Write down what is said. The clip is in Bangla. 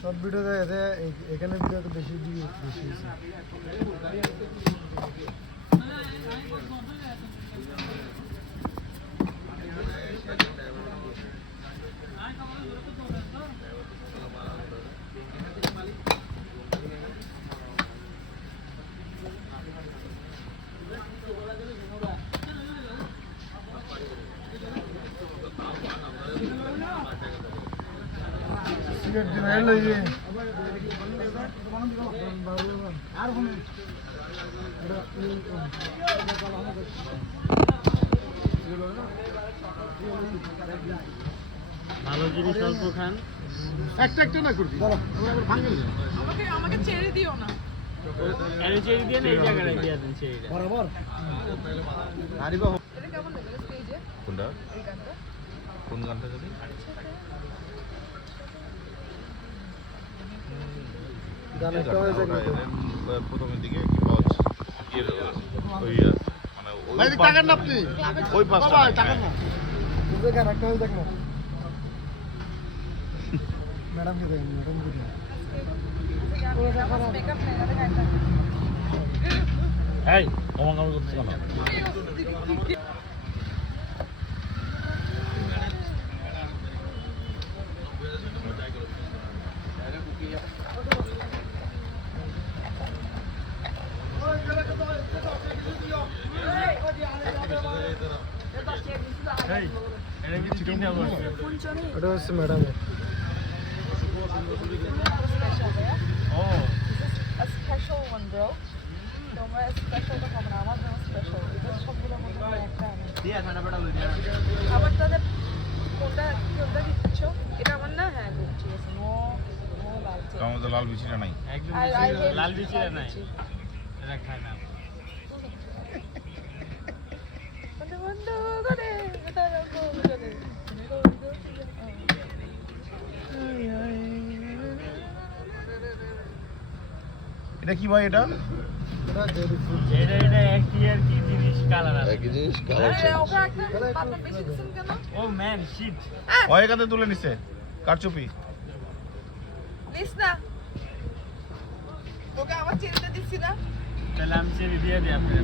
সব ভিডিওতে এখানে ভিডিওতে বেশি বেশি সিগারেট দিন এলো ইয়ে ভালো জিনিস অল্প খান, একটা একটা না করবি আমাকে ছেড়ে দিও না, আরে ছেড়ে দিয়ে না, এই জায়গায় দিয়ে দেন ছেড়ে বরাবর হারিবা এটা কেমন লাগলো স্টেজে কোনটা এই গানটা? কোন গানটা যদি গান একটা হয়ে যায় প্রথমের দিকে কি পাওয়া ওই মানে ভাই টাকা না আপনি ওই পাঁচটা বাবা টাকা না তুই গান একটা হয়ে যাক না ম্যাডাম কে দেখেন ম্যাডাম কে মেকআপ নেই না গানটা এই অমন কাম করতে কেন? এই এটা কি চিকেন দেওয়া আছে? ওটা হচ্ছে ম্যাডামের ও a special one bro তোমরা স্পেশাল তো হবে না আমার জন্য স্পেশাল সবগুলোর মধ্যে একটা আমি আবার তাদের কোনটা কোনটা দিচ্ছ এটা আমার না হ্যাঁ good, ঠিক আছে নো নো লালচে আমার তো লাল বিছিটা নাই একদম I hate লাল বিচিরা নাই, বিচি। এটা খায় না। বন্ধু বন্ধু করে এটা রাখো করে এটা কি ভাই এটা এটা জেরি ফুড এটা একই আর কি জিনিস কালার আছে। একই জিনিস কালার আরে ওকে একটা পাতা বেশি দিছেন কেন ও ম্যান শিট, ওই এখানে তুলে নিছে কারচুপি প্লিজ না ওকে আমার ছেড়ে দিচ্ছি না তাহলে আমি ছেড়ে দিয়ে দিই আপনার।